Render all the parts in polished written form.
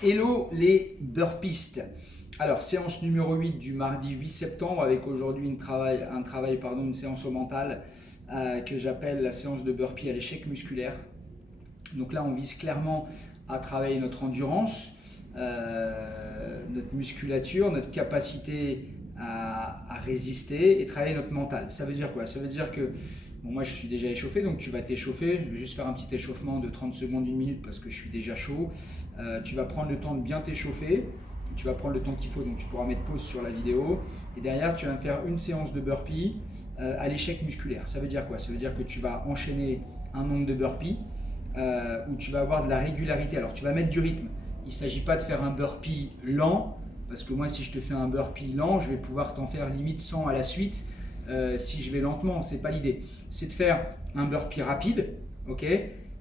Hello les burpistes. Alors, séance numéro 8 du mardi 8 septembre avec aujourd'hui une séance au mental que j'appelle la séance de burpee à l'échec musculaire. Donc là, on vise clairement à travailler notre endurance, notre musculature, notre capacité à résister et travailler notre mental. Ça veut dire quoi? Ça veut dire que bon, moi je suis déjà échauffé, donc tu vas t'échauffer. Je vais juste faire un petit échauffement de 30 secondes, 1 minute parce que je suis déjà chaud. Tu vas prendre le temps de bien t'échauffer. Tu vas prendre le temps qu'il faut, donc tu pourras mettre pause sur la vidéo. Et derrière, tu vas me faire une séance de burpee à l'échec musculaire. Ça veut dire quoi? Ça veut dire que tu vas enchaîner un nombre de burpees où tu vas avoir de la régularité. Alors, tu vas mettre du rythme. Il ne s'agit pas de faire un burpee lent, parce que moi, si je te fais un burpee lent, je vais pouvoir t'en faire limite 100 à la suite. Si je vais lentement, ce n'est pas l'idée. C'est de faire un burpee rapide, ok,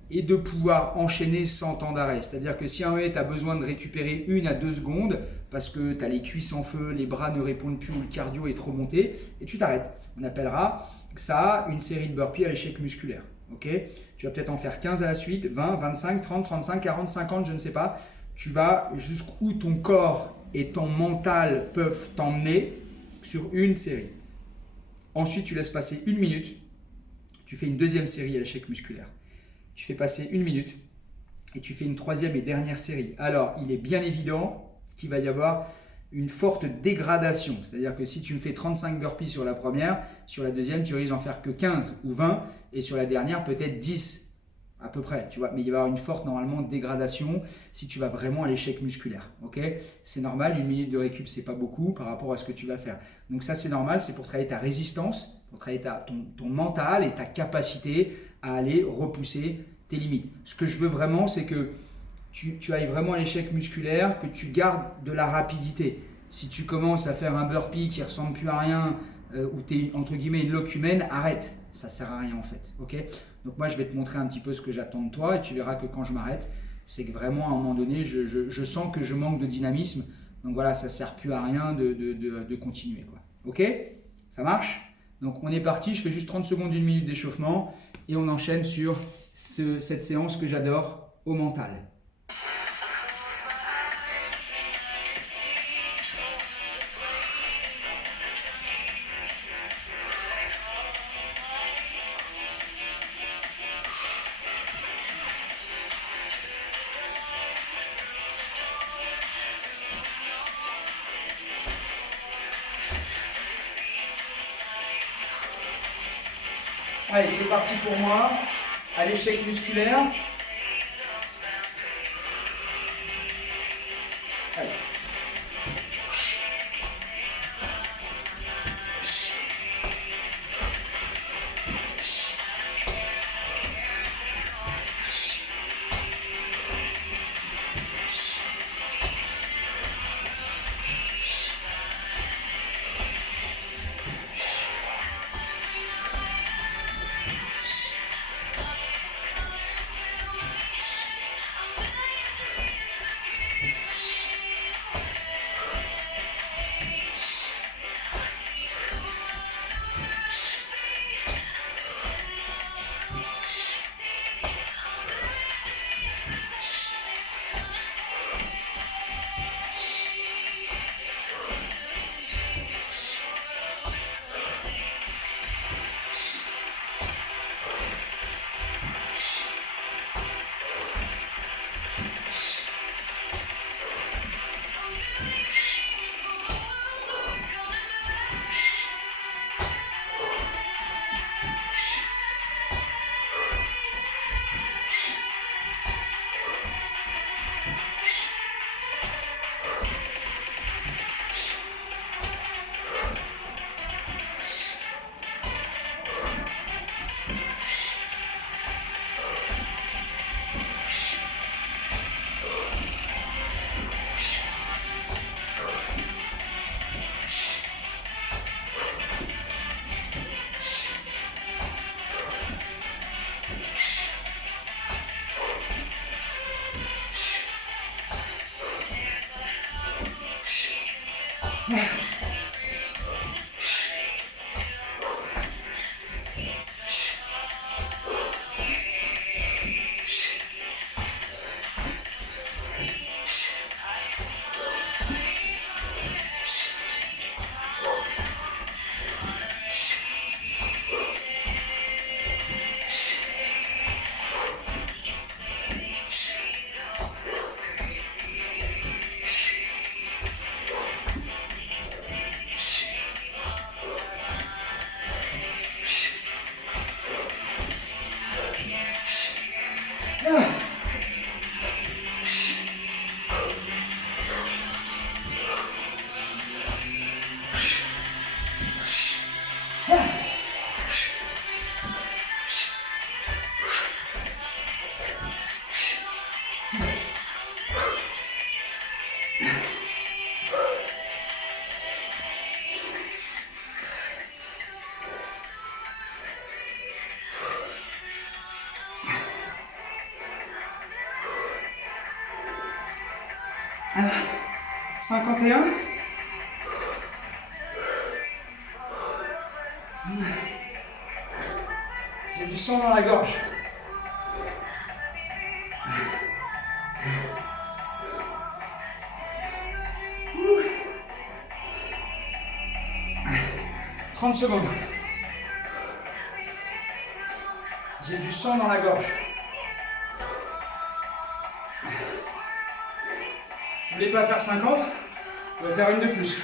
et de pouvoir enchaîner sans temps d'arrêt. C'est-à-dire que si à un moment tu as besoin de récupérer 1 à 2 secondes, parce que tu as les cuisses en feu, les bras ne répondent plus ou le cardio est trop monté, et tu t'arrêtes. On appellera ça une série de burpees à l'échec musculaire. Okay, tu vas peut-être en faire 15 à la suite, 20, 25, 30, 35, 40, 50, je ne sais pas. Tu vas jusqu'où ton corps et ton mental peuvent t'emmener sur une série. Ensuite, tu laisses passer 1 minute. Tu fais une deuxième série à l'échec musculaire. Tu fais passer 1 minute et tu fais une troisième et dernière série. Alors, il est bien évident qu'il va y avoir une forte dégradation. C'est-à-dire que si tu me fais 35 burpees sur la première, sur la deuxième, tu risques d'en faire que 15 ou 20 et sur la dernière, peut-être 10 à peu près. Tu vois, mais il va y avoir une forte, normalement, dégradation si tu vas vraiment à l'échec musculaire. Okay, c'est normal, 1 minute de récup, c'est pas beaucoup par rapport à ce que tu vas faire. Donc ça, c'est normal, c'est pour travailler ta résistance, pour travailler ton mental et ta capacité à aller repousser tes limites. Ce que je veux vraiment, c'est que tu ailles vraiment à l'échec musculaire, que tu gardes de la rapidité. Si tu commences à faire un burpee qui ne ressemble plus à rien, où tu es entre guillemets une loque humaine, arrête. Ça ne sert à rien en fait. Okay, donc moi, je vais te montrer un petit peu ce que j'attends de toi et tu verras que quand je m'arrête, c'est que vraiment à un moment donné, je sens que je manque de dynamisme. Donc voilà, ça ne sert plus à rien de continuer, quoi. Ok, ça marche? Donc on est parti, je fais juste 30 secondes, 1 minute d'échauffement et on enchaîne sur cette séance que j'adore au mental. Allez, c'est parti pour moi, à l'échec musculaire. Allez. 51. J'ai du sang dans la gorge. 30 secondes. J'ai du sang dans la gorge. Je voulais pas faire 50, je vais faire une de plus.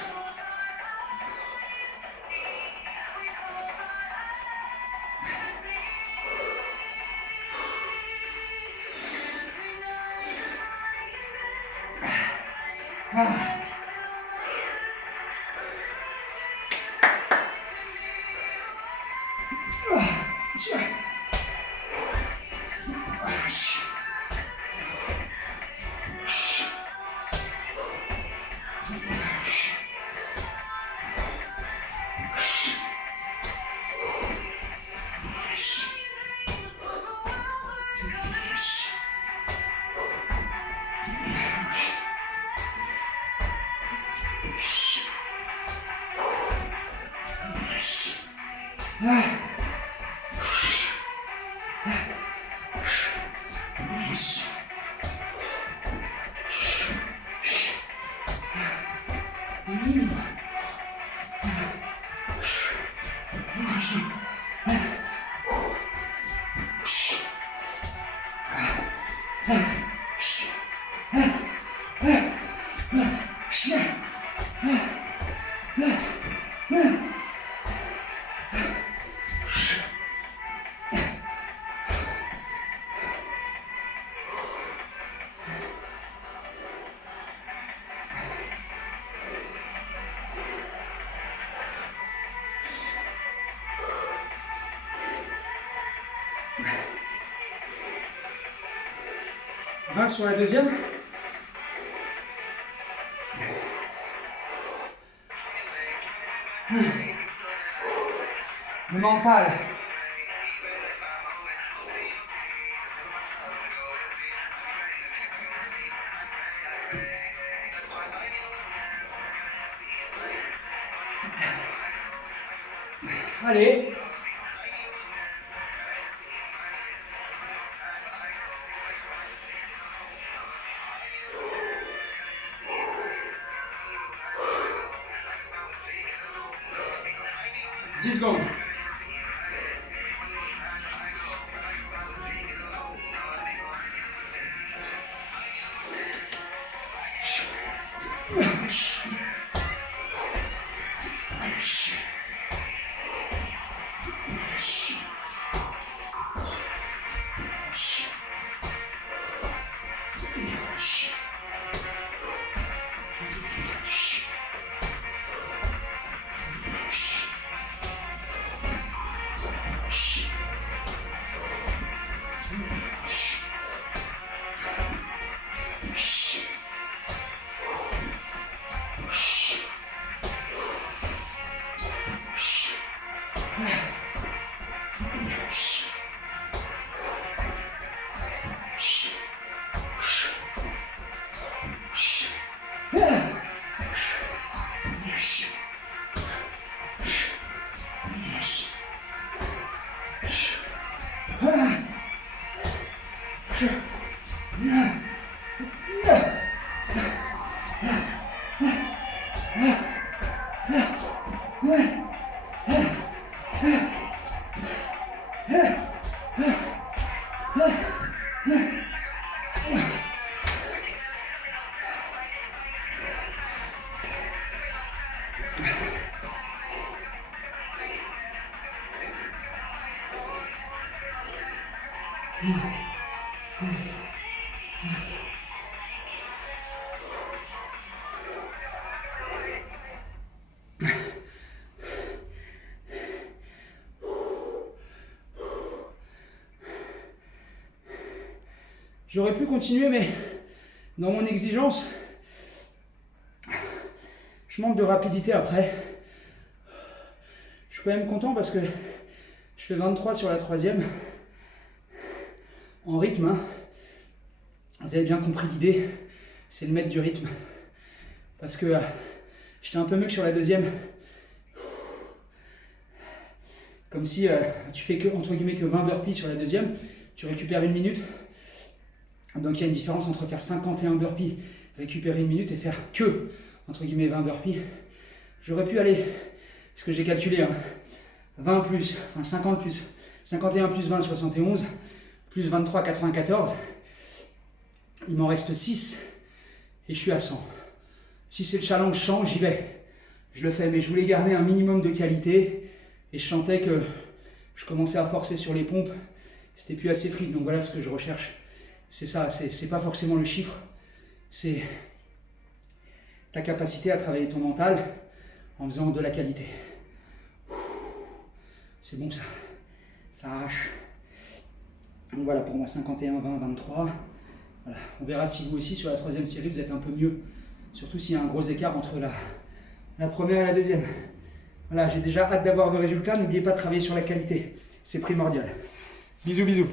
Sur la deuxième. Le mental. Allez. Secondes. J'aurais pu continuer, mais dans mon exigence, je manque de rapidité après. Je suis quand même content parce que je fais 23 sur la troisième, en rythme. Hein. Vous avez bien compris l'idée. c'est de mettre du rythme. Parce que j'étais un peu mieux que sur la deuxième. Comme si tu fais que, entre guillemets, que 20 burpees sur la deuxième, tu récupères 1 minute. Donc il y a une différence entre faire 51 burpees, récupérer 1 minute et faire que, entre guillemets, 20 burpees. J'aurais pu aller, ce que j'ai calculé, 20 plus, enfin 50 plus, 51 plus 20, 71, plus 23, 94. Il m'en reste 6 et je suis à 100. Si c'est le challenge 100, j'y vais. Je le fais, mais je voulais garder un minimum de qualité et je sentais que je commençais à forcer sur les pompes. C'était plus assez fluide, donc voilà ce que je recherche. C'est ça, c'est pas forcément le chiffre, c'est ta capacité à travailler ton mental en faisant de la qualité. C'est bon ça, ça arrache. Donc voilà pour moi 51, 20, 23. Voilà. On verra si vous aussi sur la troisième série vous êtes un peu mieux. Surtout s'il y a un gros écart entre la première et la deuxième. Voilà, j'ai déjà hâte d'avoir le résultat. N'oubliez pas de travailler sur la qualité. C'est primordial. Bisous, bisous.